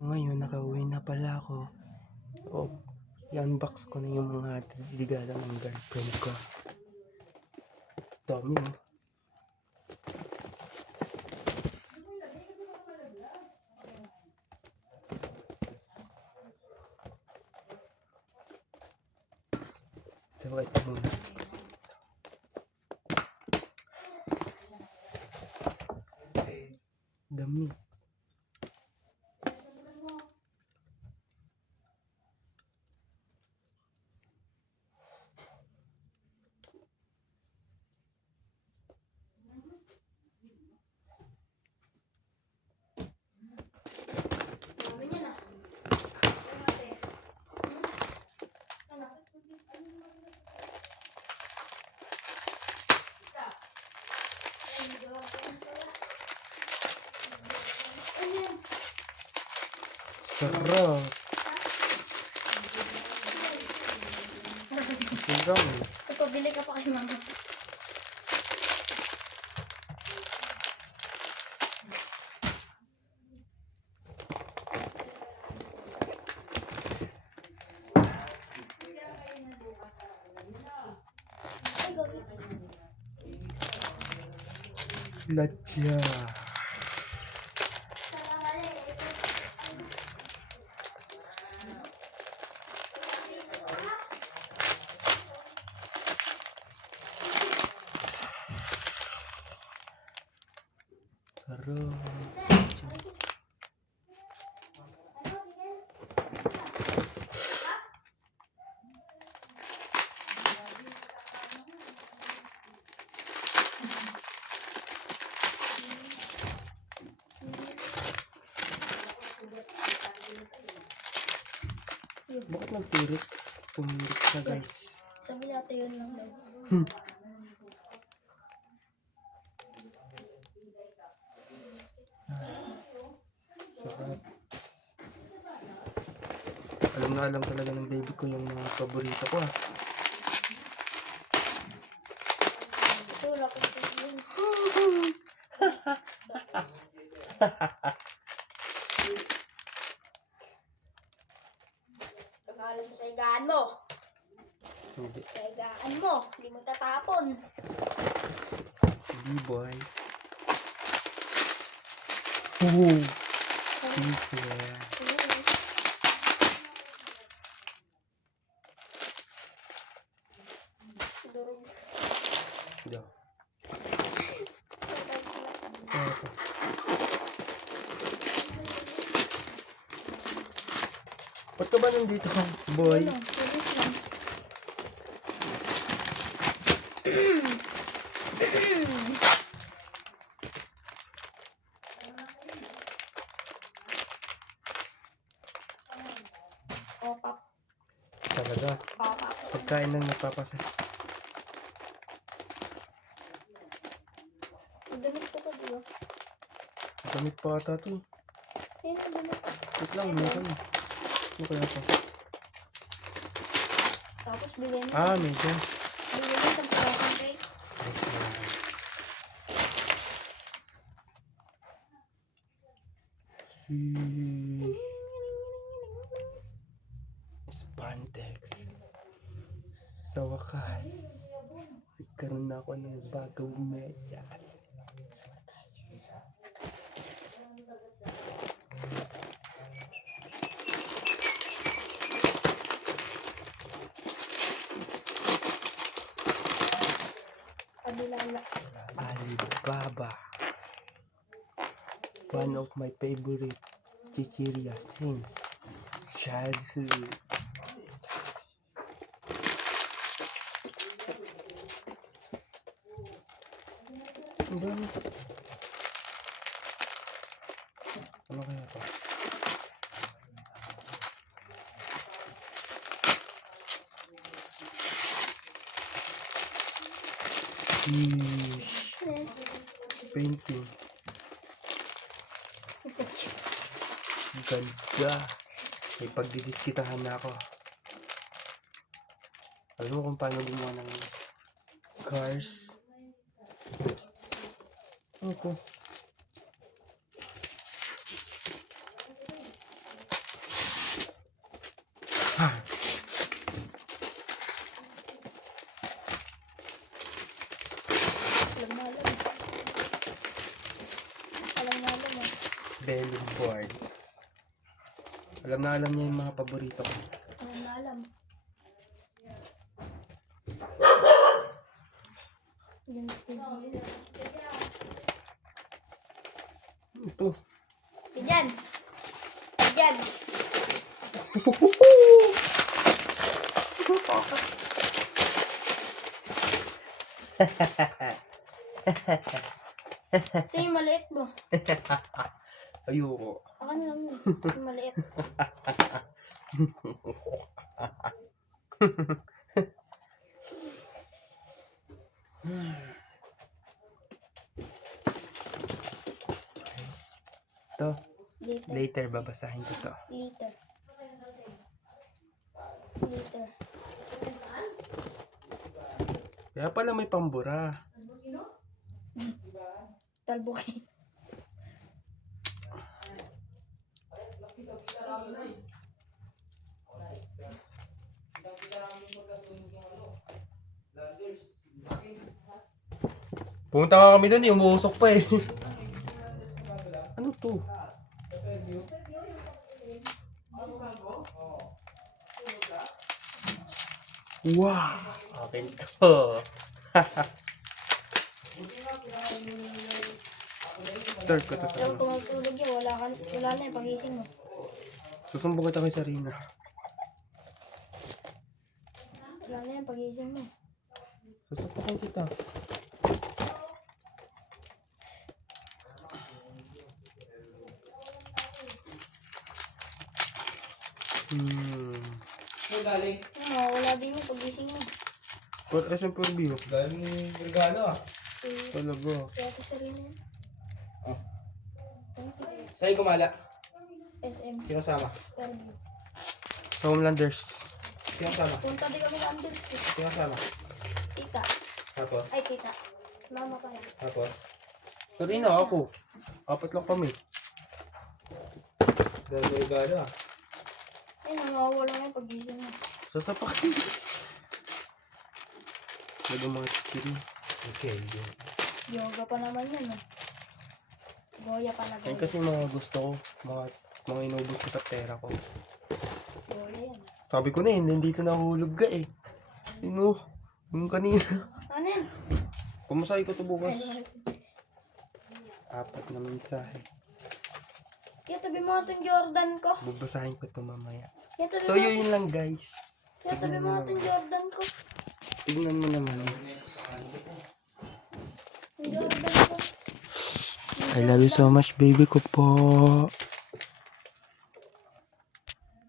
Ngayon, nakauwi na pala ako. O, i-unbox ko na yung mga regalo ng girlfriend ko. Dami, oh. So, ito muna. Dami. Sarap. Sarap. Pabili ka pa kay mama. Latya. Sarap. Bakit nagpirit? Pumirit siya, guys. Sabi natin yun lang daw. Sarap. Alam talaga ng baby ko yung mga paborito ko, ah. Ito, wala kong sabihin. Kakalat mo sa higaan mo. Hindi. Sa higaan mo. Hindi mo tatapon. B-boy. Oh. Yeah. Durog. Daw. Ito. Ba't ka ba nandito, boy? Ano? Tulis lang. Opap. Talaga. Opap. Pagkain lang napapasa. Damit ko pa diyo. Gamit pa ata ito. Ayun ang damit ko. Wait lang, meron. Ano kaya ito? Tapos bilhin mo. Ah, medyo. Bilhin mo sa broken cake. Spandex. Sa wakas, nagkaroon na ako ng bagong media. Kabilala. Alibaba. One of my favorite chichirya since childhood. Ano kaya ito? Painting. Ganda. May pagdidiskitahan na ako. Alam mo kung paano gumawa ng cars? Ano to? Alam na alam. Alam na alam ah. Belly board. Alam na alam niya yung mga paborito ko. Alam na alam. Yan squid. Ito. Bigyan. Bigyan. Sa'yo yung maliit mo. Ayoko. Akan lang yun. Yung maliit. Ito. Liter. Later, babasahin ko to. Liter. Liter. Kaya pala may pambura. Talbukin. Pumunta ka kami doon, umuusok pa eh. Ano to? Wow! Akin to. Start ko to sa Pero ano. kung magtulog yun, wala na yung pagising mo. Susumbong kita kay Sarina. Wala na yung pagising mo. Susumbong kita. Galing. Wala din yung pagising mo. For SM for view. Galing regalo ah. Talaga. Kaya ito sa rin yan. Oh. Sa'yo gumala. SM. Sino sama? Fairview. Homelanders. Sino sama? Punta din kami ng Andals. Sino sama? Tita. Tapos? Ay, tita. Mama ka yan. Tapos? Sarina ako. Apat lang kami. Galing regalo ah. Ay, nawawala nga yung pagising mo. Sasapakin. Lagi mga chikirin. Okay. Yoga pa naman yan, oh. Goya pa na Yan goya. kasi mga gusto ko. Mga inubos ko sa pera ko. Goya yan. Sabi ko na eh, nandito nahulog ka eh. Yun oh. Yung kanina. Ano yan? Pumasay ko to bukas. Apat na mensahe. Kaya tabi mo itong Jordan ko. Babasahin ko to mamaya. Kaya tabi So mo yun lang guys. Kaya tabi mo itong Jordan ko. Tignan mo naman. Yung Jordan ko. I love you so much baby ko po.